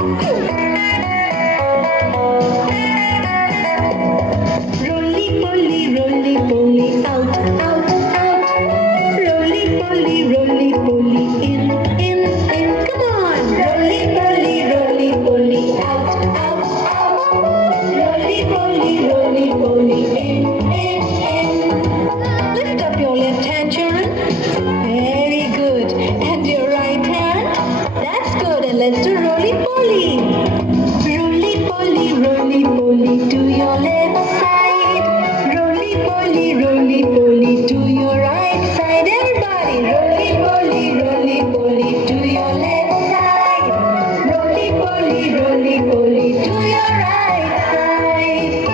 Roly poly, out, out, out. Roly poly, in, in. Come on. Roly poly, out, out, out. Roly poly, in. Lift up your left hand, children. Very good. And your right hand. That's good. And let's do roly poly. Roly poly to your left side. Roly poly to your right side. Everybody, roly poly to your left side. Roly poly to your right side.